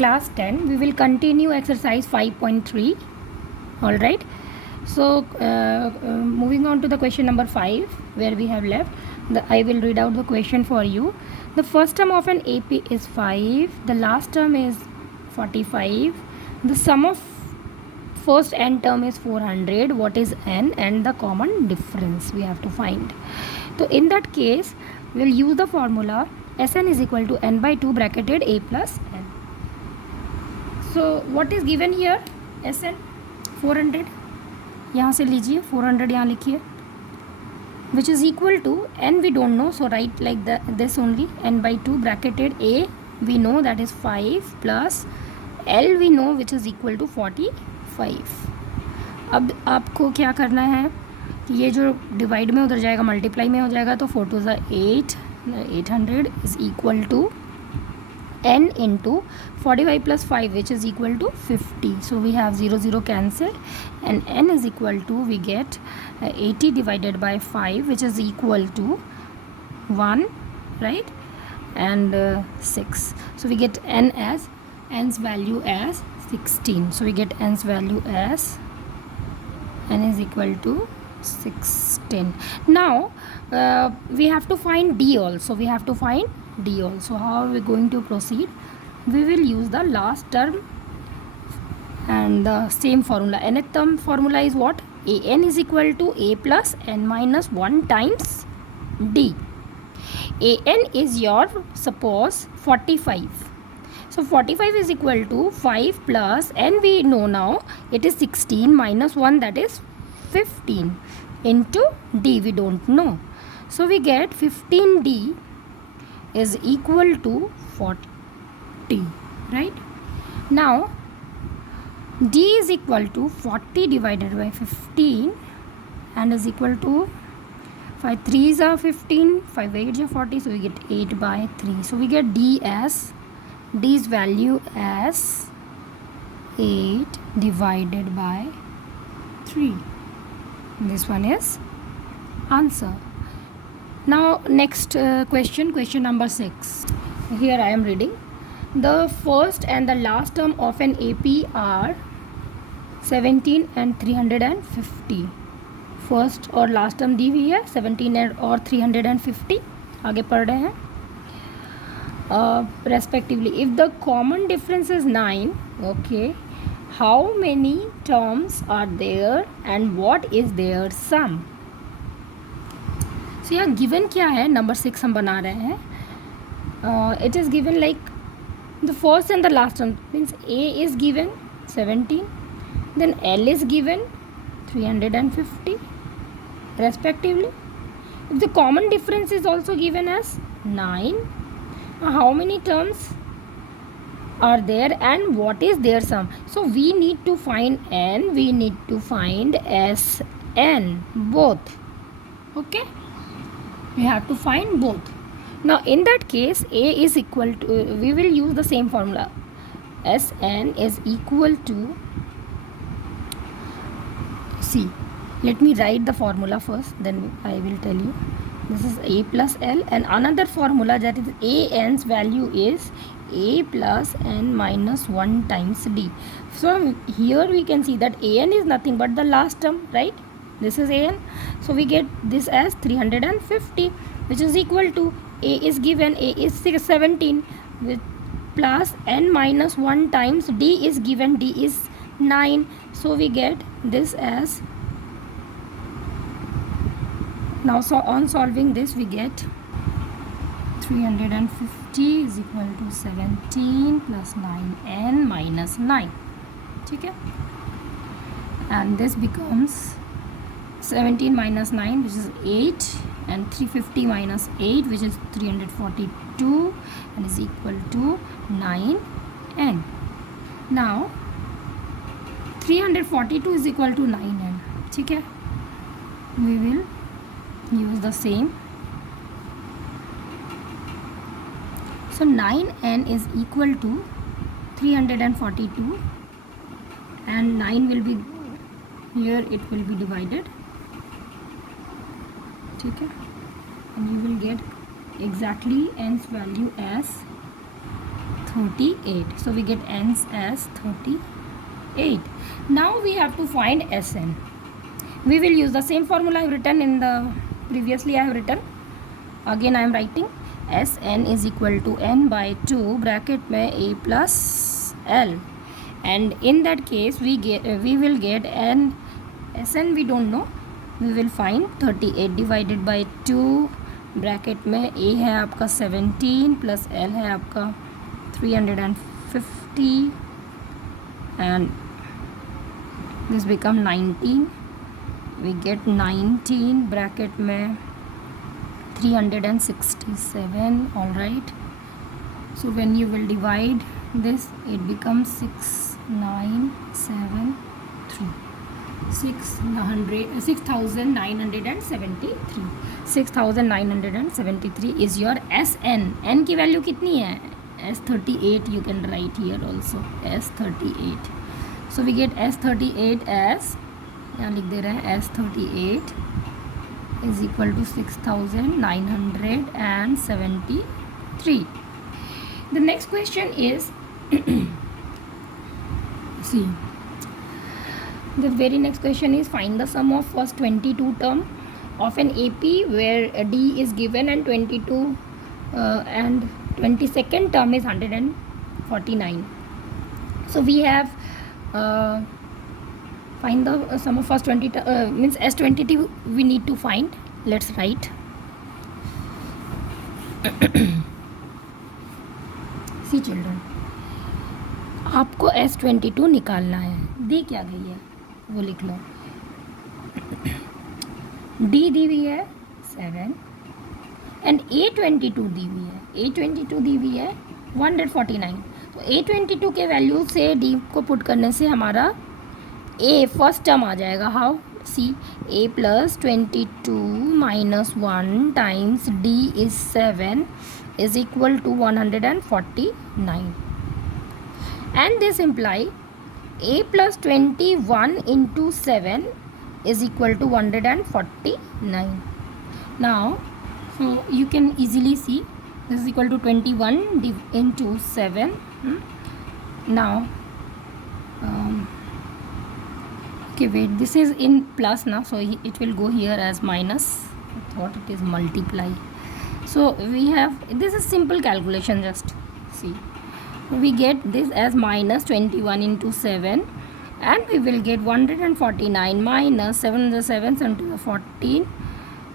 class 10 we will continue exercise 5.3. all right, so moving on to the question number 5 where we have left. I will read out the question for you. The first term of an AP is 5, the last term is 45, the sum of first n term is 400. What is n and the common difference we have to find. So in that case we'll use the formula Sn is equal to n by 2 bracketed a plus n. So what is given here? Sn 400 यहाँ से लीजिए, 400 यहाँ लिखिए, which is equal to n we don't know, so write like this only, n by 2 bracketed a we know that is 5 plus l we know which is equal to 45. अब आपको क्या करना है कि ये जो डिवाइड में उधर जाएगा मल्टीप्लाई में हो जाएगा, तो 4 2 8, 800 is equal to n into 45 plus 5 which is equal to 50. So we have 0 0 cancelled and n is equal to, we get 80 divided by 5 which is equal to 1, right, and 6. So we get n's value as 16. So we get n's value as n is equal to 16. Now we have to find d also. We have to find d also. How are we going to proceed? We will use the last term and the same formula. Nth term formula is what? An is equal to a plus n minus 1 times d. An is your, suppose, 45. So 45 is equal to 5 plus n we know now, it is 16 minus 1, that is 15, into d we don't know. So we get 15d is equal to 40, right? Now d is equal to 40 divided by 15 and is equal to 5 3s are 15, 5 8s are 40, so we get 8 by 3. So we get d's value as 8 divided by 3. This one is answer. Now next question number 6. Here I am reading. The first and the last term of an AP are 17 and 350. First और last term दी हुई है 17 और 350. आगे पढ़ रहे हैं. Respectively, if the common difference is 9, okay, how many terms are there and what is their sum? So यहाँ given क्या है, नंबर 6 हम बना रहे हैं. It is given like the first and the last term, means a is given 17, then l is given 350 respectively. If the common difference is also given as 9, how many terms are there and what is their sum? So we need to find n, we need to find Sn, both. Okay, we have to find both. Now in that case a is equal to, we will use the same formula. Sn is equal to, see, let me write the formula first, then I will tell you. This is a plus l, and another formula, that is an's value is a plus n minus 1 times d. So here we can see that an is nothing but the last term, right? This is an. So we get this as 350, which is equal to, a is given, a is 17 with plus n minus 1 times d is given, d is 9. So we get this as, now so on solving this we get 350 is equal to 17 plus 9n minus 9. Okay, and this becomes 17 minus 9 which is 8, and 350 minus 8 which is 342 and is equal to 9n. Now 342 is equal to 9n. Okay, we will use the same. So 9n is equal to 342 and 9 will be here, it will be divided. Okay, and you will get exactly n's value as 38. So we get n as 38. Now we have to find Sn. We will use the same formula I have written in the previously I have written. Again I am writing Sn is equal to n by 2 bracket में a plus l, and in that case we will get n. Sn we don't know, we will find 38 divided by 2 bracket में a है आपका 17 plus l है आपका 350 and this become 19. We get 19 bracket में 367. All right, so when you will divide this it becomes 6973. 6973 is your Sn. n की value कितनी है? S38. you can write here also S38. so we get S38 as, यहाँ लिख दे रहे हैं S38 is equal to 6973. The next question is see, the very next question is find the sum of first 22 term of an AP where D is given and 22 and 22nd term is 149. So we have find the sum of first 20 means S22 we need to find. Let's write. See children, आपको S22 निकालना है. दी क्या गई है वो लिख लो. D दी हुई है 7 एंड A22 दी हुई है. A22 दी हुई है 149. तो A22 के वैल्यू से D को पुट करने से हमारा A फर्स्ट टर्म आ जाएगा. How? See, A plus 22 minus 1 times D is 7 is equal to 149, and this imply a plus 21 into 7 is equal to 149. Now so you can easily see this is equal to 21 into 7. Now okay, wait, this is in plus now, so it will go here as minus. I thought it is multiply. So we have, this is simple calculation, just see, we get this as minus 21 into 7 and we will get 149 minus 7 to the 7 to the 14.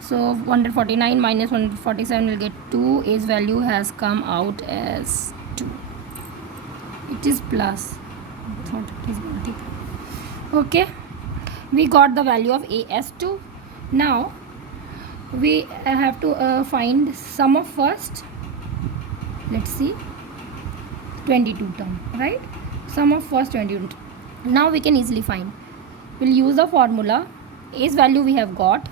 So 149 minus 147 will get 2. Its value has come out as 2. It is plus. I thought it is multiple. Okay, we got the value of A as 2. Now we have to find sum of first, let's see, 22 term, right? Sum of first 22. Now we can easily find. We'll use the formula. A's value we have got,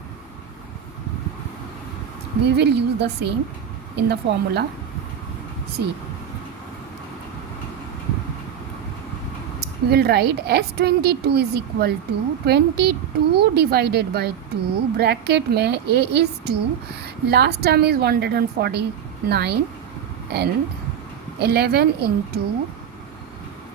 we will use the same in the formula. See, we will write S22 is equal to 22 divided by 2 bracket में A is 2, last term is 149 and 11 into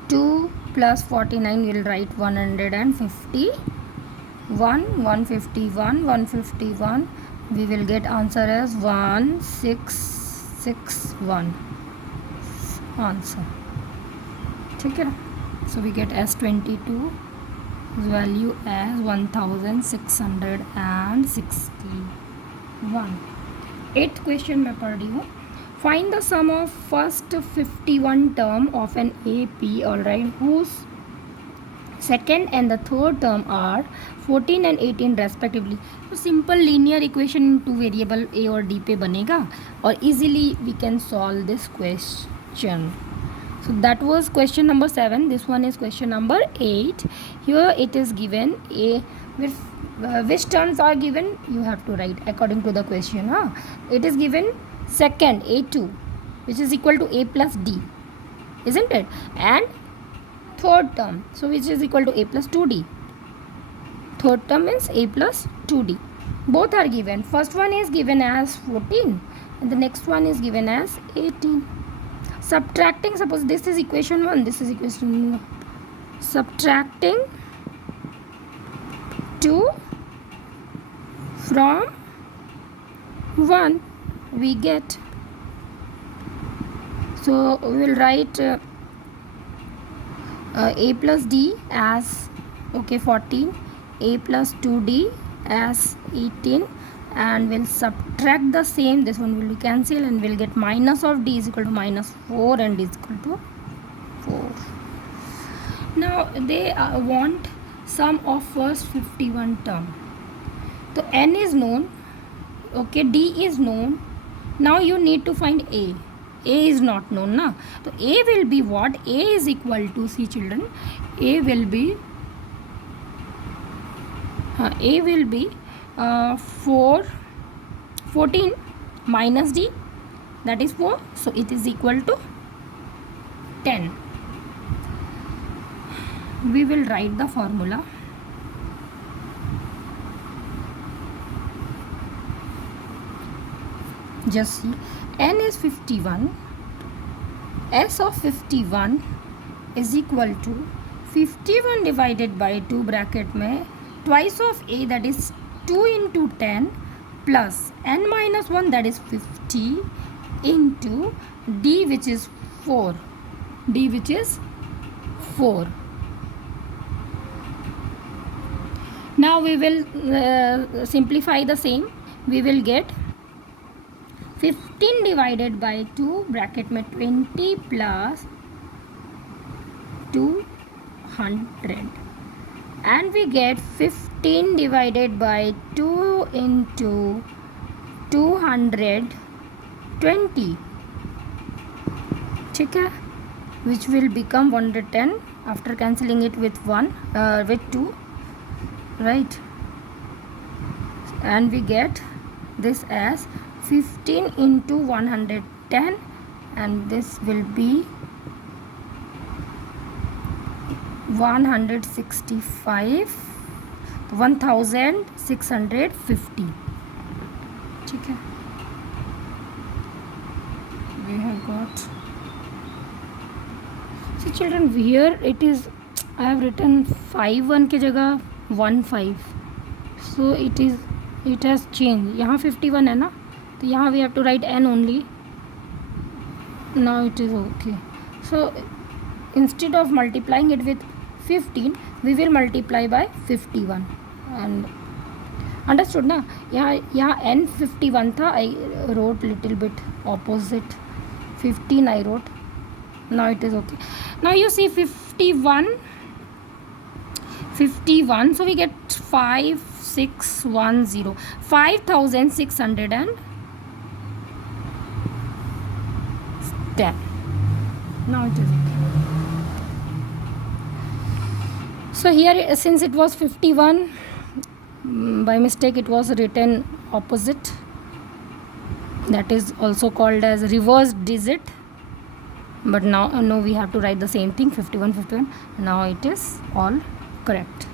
2 plus 49 we will write 151 we will get answer as 1661 answer. ठीक है. So we get S22 value as 1661. 8th question मैं पढ़ रही हूँ. Find the sum of first 51 term of an AP, alright, whose second and the third term are 14 and 18 respectively. So simple linear equation in two variable A और D पे बनेगा और easily we can solve this question. So that was question number 7. This one is question number 8. Here it is given A with which terms are given, you have to write according to the question. It is given second A2 which is equal to A plus D, isn't it? And third term, so which is equal to A plus 2D. Third term is A plus 2D. Both are given. First one is given as 14 and the next one is given as 18. Subtracting, suppose this is equation 1, this is equation 2. Subtracting 2 from 1, we get, so we will write a plus d as 14, a plus 2d as 18, and we'll subtract the same, this one will be cancelled, and we'll get minus of d is equal to minus 4 and d is equal to 4. Now they want sum of first 51 term. So n is known, d is known. Now you need to find a is not known na. So a will be what? A is equal to, see children, a will be 14 minus d, that is 4, so it is equal to 10. We will write the formula. Just see, n is 51, s of 51 is equal to 51 divided by 2 bracket में twice of a, that is 2 into 10 plus n minus 1, that is 50, into d which is 4. Now we will simplify the same. We will get 15 divided by 2 bracket में 20 plus 200, and we get 15 divided by 2 into 220, ठीक है, which will become 110 after cancelling it with 2, right, and we get this as 15 into 110, and this will be 1650, ठीक है, we have got. So children, here it is, I have written 51 की जगह 15, so it has changed. यहाँ 51 है ना, तो यहाँ we have to write n only. Now it is okay. So instead of multiplying it with 15, we will multiply by 51. And understood ना? यहाँ n 51 था, I wrote little bit opposite. 15 I wrote. Now it is okay. Now you see 51, so we get 5610, 5610. Now it is okay. So here, since it was 51, by mistake it was written opposite, that is also called as reverse digit, but now no, we have to write the same thing, 51. Now it is all correct.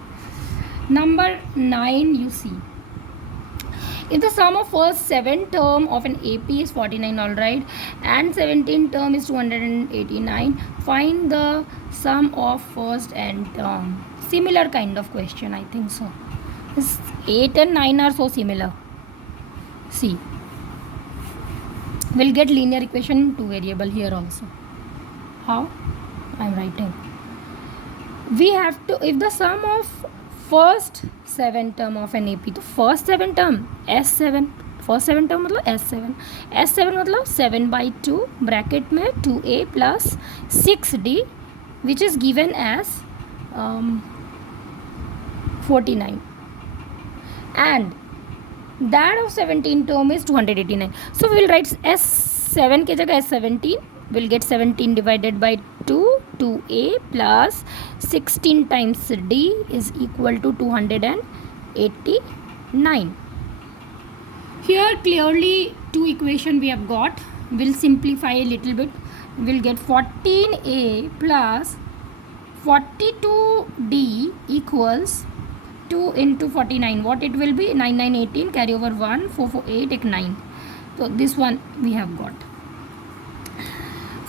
Number 9, you see, if the sum of first 7 term of an AP is 49, all right, and 17 term is 289, find the sum of first n term. Similar kind of question, I think so. This 8 and 9 are so similar. See, we'll get linear equation in 2 variable here also. How? I am writing. We have to, if the sum of first 7 term of an AP, तो first 7 term S7, first 7 term मतलब S7 मतलब 7/2 bracket में 2a plus 6d, which is given as 49, and that of 17 term is 289. So we will write S7 के जगह S17. We'll get 17 divided by 2a plus 16 times d is equal to 289. Here clearly 2 equation we have got. We'll simplify a little bit. We'll get 14a plus 42d equals 2 into 49. What it will be? 9 9 18, carry over 1, 4 4 8, take 9. So this one we have got.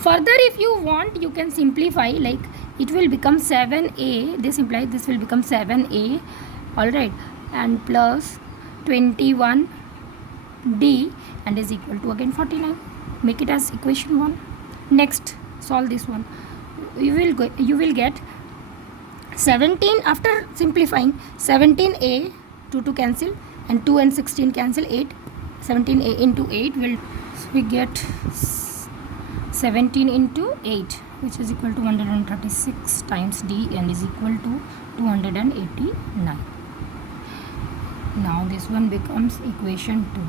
Further, if you want, you can simplify, like it will become 7a, this implies this will become 7a, all right, and plus 21d and is equal to again 49. Make it as equation 1. Next, solve this one. You will get 17 after simplifying. 17a, 2 cancel, and 2 and 16 cancel, 8. 17a into 8 will, so we get 17 into 8, which is equal to 136 times d and is equal to 289. Now this one becomes equation 2.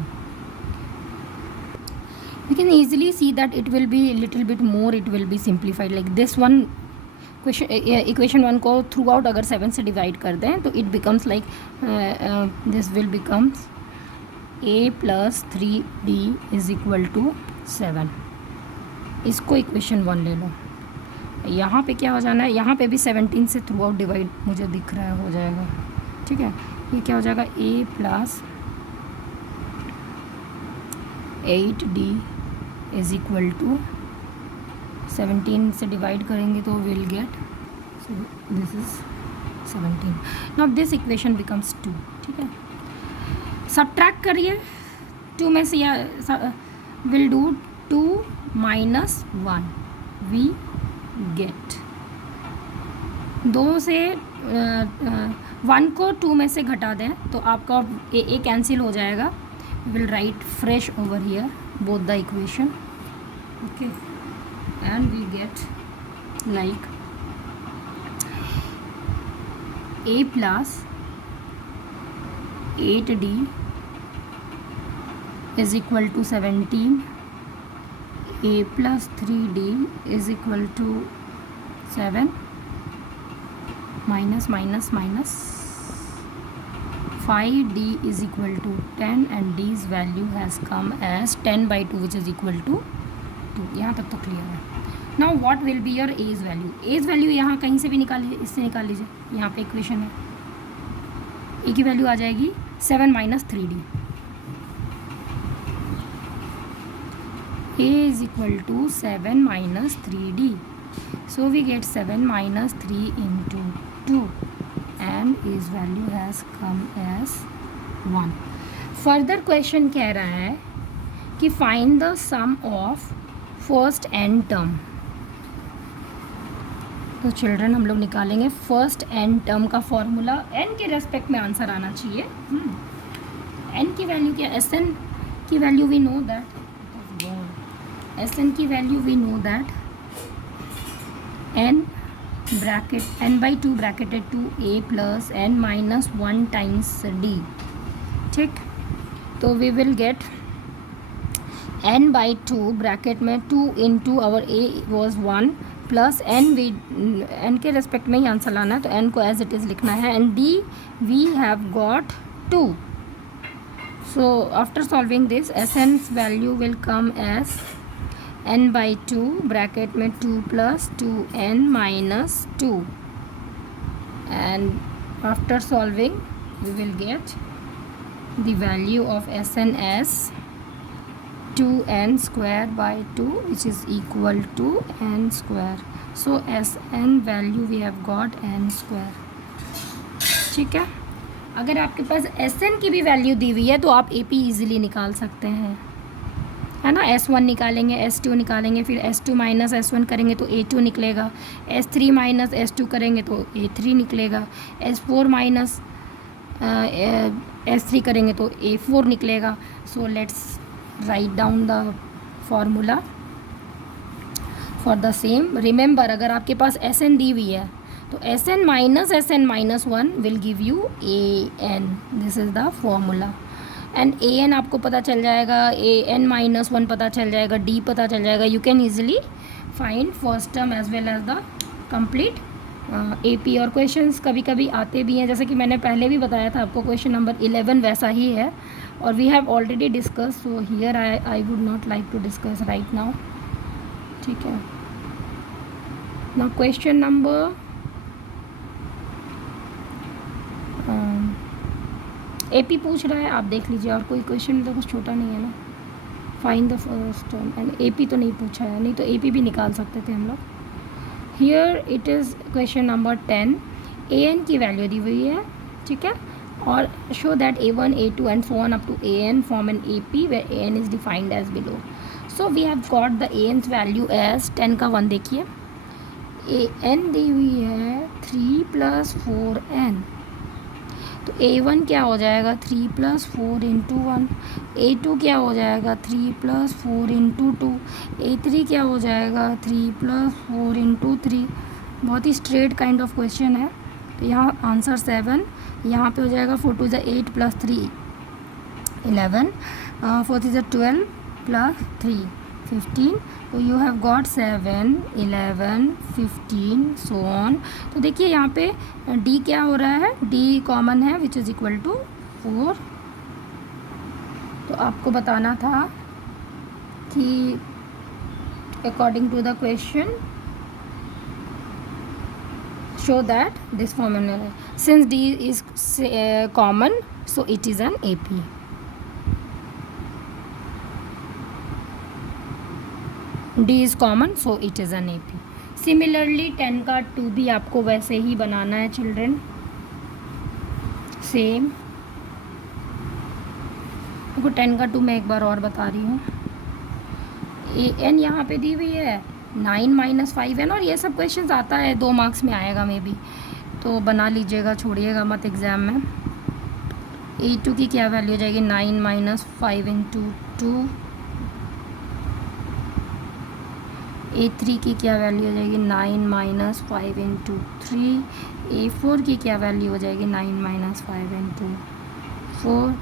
We can easily see that it will be a little bit more, it will be simplified. Like this one question, equation 1 को through out अगर 7 से divide कर दें तो it becomes like this will becomes a plus 3d is equal to 7. इसको equation 1 ले लो. यहाँ पे क्या हो जाना है, यहाँ पे भी 17 से थ्रू आउट डिवाइड मुझे दिख रहा है, हो जाएगा. ठीक है, ये क्या हो जाएगा, a plus 8d is equal to 17 से डिवाइड करेंगे तो will get, so this is 17. Now this equation becomes 2. ठीक है, सब्ट्रैक्ट करिए 2 में से, या will do 2 minus 1, we get 2 से 1 को 2 में से घटा दें तो आपका ए कैंसिल हो जाएगा. Will write fresh over here both the equation. Okay, and we get like a plus 8d is equal to 17, a plus 3d is equal to 7, minus minus minus 5d is equal to 10 and d's value has come as 10/2 which is equal to 2. यहाँ तक तो clear है. Now what will be your a's value. A's value यहाँ कहीं से भी निकालिए, इससे निकाल लीजिए. यहाँ पे इक्वेशन है, ए की वैल्यू आ जाएगी 7 minus 3d. A is equal to 7 minus 3d. So we get 7 minus 3 into 2 and a's value has come as 1. Further question कह रहा है कि find the sum of first n term. तो चिल्ड्रन हम लोग निकालेंगे फर्स्ट एन टर्म का formula. N के रेस्पेक्ट में आंसर आना चाहिए. एन की वैल्यू क्या, एस एन की value we know that, S n की value we know that n bracket n/2 bracketed to a plus n minus 1 times d. ठीक, तो we will gate n/2 bracket में 2 into our a was 1 plus n के respect में ही answer लाना है तो n को एज इट इज़ लिखना है and d we have got 2. So after solving this SN's value will come as n/2 bracket में 2 plus 2n minus 2 and after solving we will get the value of SN as 2n square by 2 which is equal to n square. So Sn value we have got n square. ठीक है, अगर आपके पास Sn की भी value दी हुई है तो आप AP इजीली निकाल सकते हैं, है ना. S1 निकालेंगे, S2 निकालेंगे, फिर S2 माइनस S1 करेंगे तो A2 निकलेगा, S3 माइनस S2 करेंगे तो A3 निकलेगा, S4 माइनस S3 करेंगे तो A4 निकलेगा. So let's write down the formula for the same. Remember, अगर आपके पास Sn दी हुई है तो Sn minus Sn minus 1 will give you An. This is the formula. And An आपको पता चल जाएगा, An minus 1 पता चल जाएगा, D पता चल जाएगा. You can easily find first term as well as the complete AP. और क्वेश्चंस कभी कभी आते भी हैं, जैसे कि मैंने पहले भी बताया था आपको, क्वेश्चन नंबर 11 वैसा ही है और we have already discuss. So here I would not like to discuss right now. ठीक है, नाउ क्वेश्चन नंबर AP पूछ रहा है, आप देख लीजिए. और कोई क्वेश्चन तो कुछ छोटा नहीं है ना. Find the first term and AP तो नहीं पूछा है, नहीं तो AP भी निकाल सकते थे हम लोग. Here it is question number 10. AN की वैल्यू दी हुई है, ठीक है, और show that A1 A2 and so on up to AN form an AP where AN is defined as below. So we have got the AN's value as 10 का 1 देखिए, AN दी हुई है 3 + 4N, तो A1 क्या हो जाएगा 3 + 4 × 1, A2 क्या हो जाएगा 3 + 4 × 2, A3 क्या हो जाएगा 3 + 4 × 3. बहुत ही स्ट्रेट काइंड ऑफ क्वेश्चन है. तो यहाँ आंसर 7, यहाँ पे हो जाएगा 4 × 2 = 8 + 3 11, 4 × 3 = 12 + 3 15. तो you have got 7 11 15 so on. तो देखिए यहाँ पे D क्या हो रहा है, D कॉमन है विच इज़ इक्वल टू 4. तो आपको बताना था कि according to the question show that this formula, since D is common so it is an AP. D is common so it is an AP. Similarly 10 का 2 भी आपको वैसे ही बनाना है चिल्ड्रन, सेम. देखो 10 का 2 मैं एक बार और बता रही हूँ. AN यहाँ पे दी हुई है 9 - 5N, और ये सब क्वेश्चंस आता है 2 मार्क्स में आएगा मे बी, तो बना लीजिएगा, छोड़िएगा मत एग्ज़ाम में. A2 की क्या वैल्यू हो जाएगी 9 - 5 × 2. A3 की क्या वैल्यू हो जाएगी 9 - 5 × 3. A4 की क्या वैल्यू हो जाएगी 9 - 5 × 4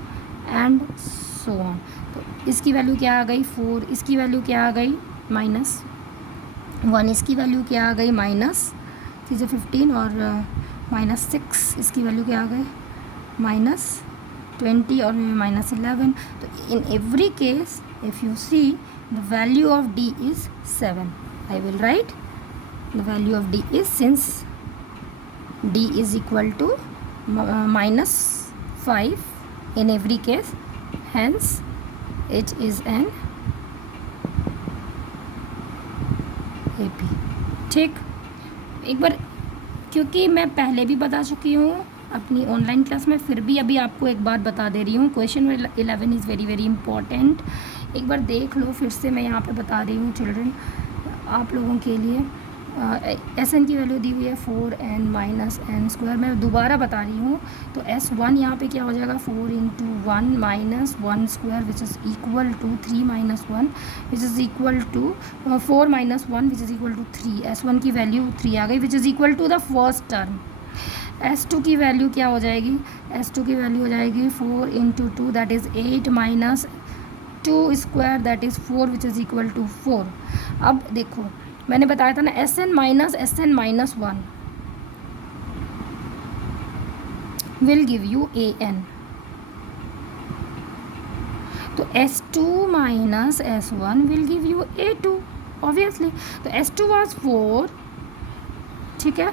एंड सो ऑन. तो इसकी वैल्यू क्या आ गई 4, इसकी वैल्यू क्या आ गई -1, इसकी वैल्यू क्या आ गई -3 से 15 और -6, इसकी वैल्यू क्या आ गई -20 और -11. तो in every case if you see the value of D is 7. I will write the value of D is, since D is equal to -5 in every case, hence it is an AP. ठीक, एक बार, क्योंकि मैं पहले भी बता चुकी हूँ अपनी ऑनलाइन क्लास में, फिर भी अभी आपको एक बार बता दे रही हूँ. Question 11 is very very important. एक बार देख लो, फिर से मैं यहाँ पे बता रही हूँ चिल्ड्रन आप लोगों के लिए. SN की वैल्यू दी हुई है 4N - N². मैं दोबारा बता रही हूँ. तो S1 यहाँ पे क्या हो जाएगा 4 × 1 - 1² which is equal to 3 - 1 which is equal to 4 - 1 which is equal to 3. S1 की वैल्यू 3 आ गई which is equal to the first term. S2 की वैल्यू क्या हो जाएगी, S2 की वैल्यू हो जाएगी 4 × 2 that is 8 - 2² that is 4 which is equal to 4. अब देखो मैंने बताया था ना SN - SN - 1 will give you AN. तो S2 - S1 will give you A2 obviously. तो S2 was 4, ठीक है,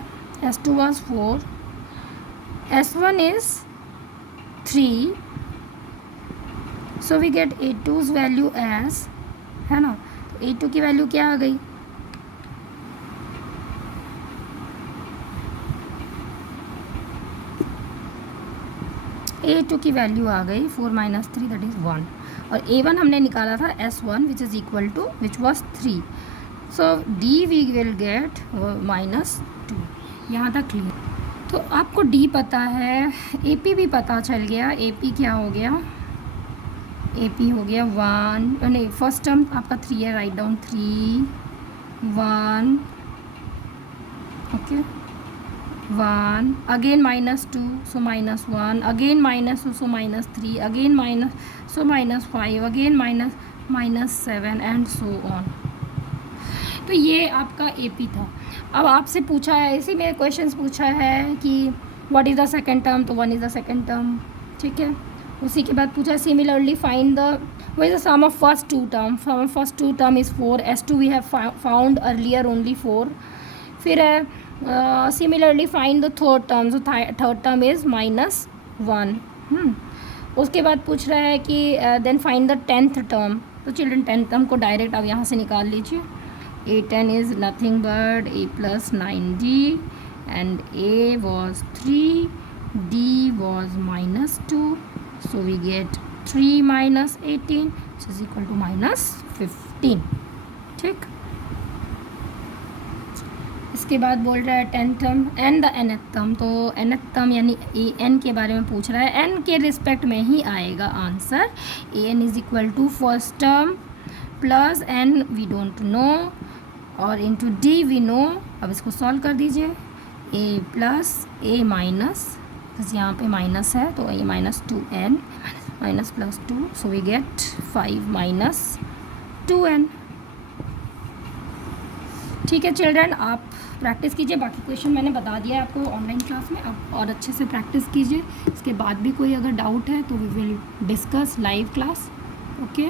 S2 was 4, S1 is 3, so we get A2's value as, है ना. तो A2 की वैल्यू क्या आ गई A2 की वैल्यू आ गई 4 - 3 दैट इज़ 1, और A1 हमने निकाला था S1 which is equal to which was 3. So D we will get -2. यहाँ तक क्लियर. तो आपको D पता है, AP भी पता चल गया. AP क्या हो गया, AP हो गया 1, नहीं फर्स्ट टर्म आपका 3 है, write down 3 1 okay 1 again -2 so -1 again -2 so -3 again so -5 again -7 and so on. तो ये आपका AP था. अब आपसे पूछा है, इसी में क्वेश्चंस पूछा है कि what is the second term, तो 1 इज़ द सेकंड टर्म, ठीक है. उसी के बाद पूछा similarly find the what is the sum of first two term. Sum of first two term is 4. S2 we have found earlier only 4. फिर है similarly find the third term, so third term is -1. उसके बाद पूछ रहा है कि then find the 10th term. तो children 10 term को डायरेक्ट अब यहाँ से निकाल लीजिए. A10 is nothing but a plus 9d and a was 3, d was minus 2, so we get 3 minus 18 which is equal to minus 15. ठीक. इसके बाद बोल रहा है 10th term and the nth term. तो nth टर्म यानी an के बारे में पूछ रहा है. n के रिस्पेक्ट में ही आएगा answer. an is equal to first term plus n we don't know और इंटू डी वी नो. अब इसको सॉल्व कर दीजिए. a प्लस a माइनस, यहाँ पे माइनस है तो a minus 2n minus plus 2, so we get 5 minus 2n. ठीक है चिल्ड्रन, आप प्रैक्टिस कीजिए. बाकी क्वेश्चन मैंने बता दिया है आपको ऑनलाइन क्लास में. आप और अच्छे से प्रैक्टिस कीजिए. इसके बाद भी कोई अगर डाउट है तो we will discuss live class. Okay.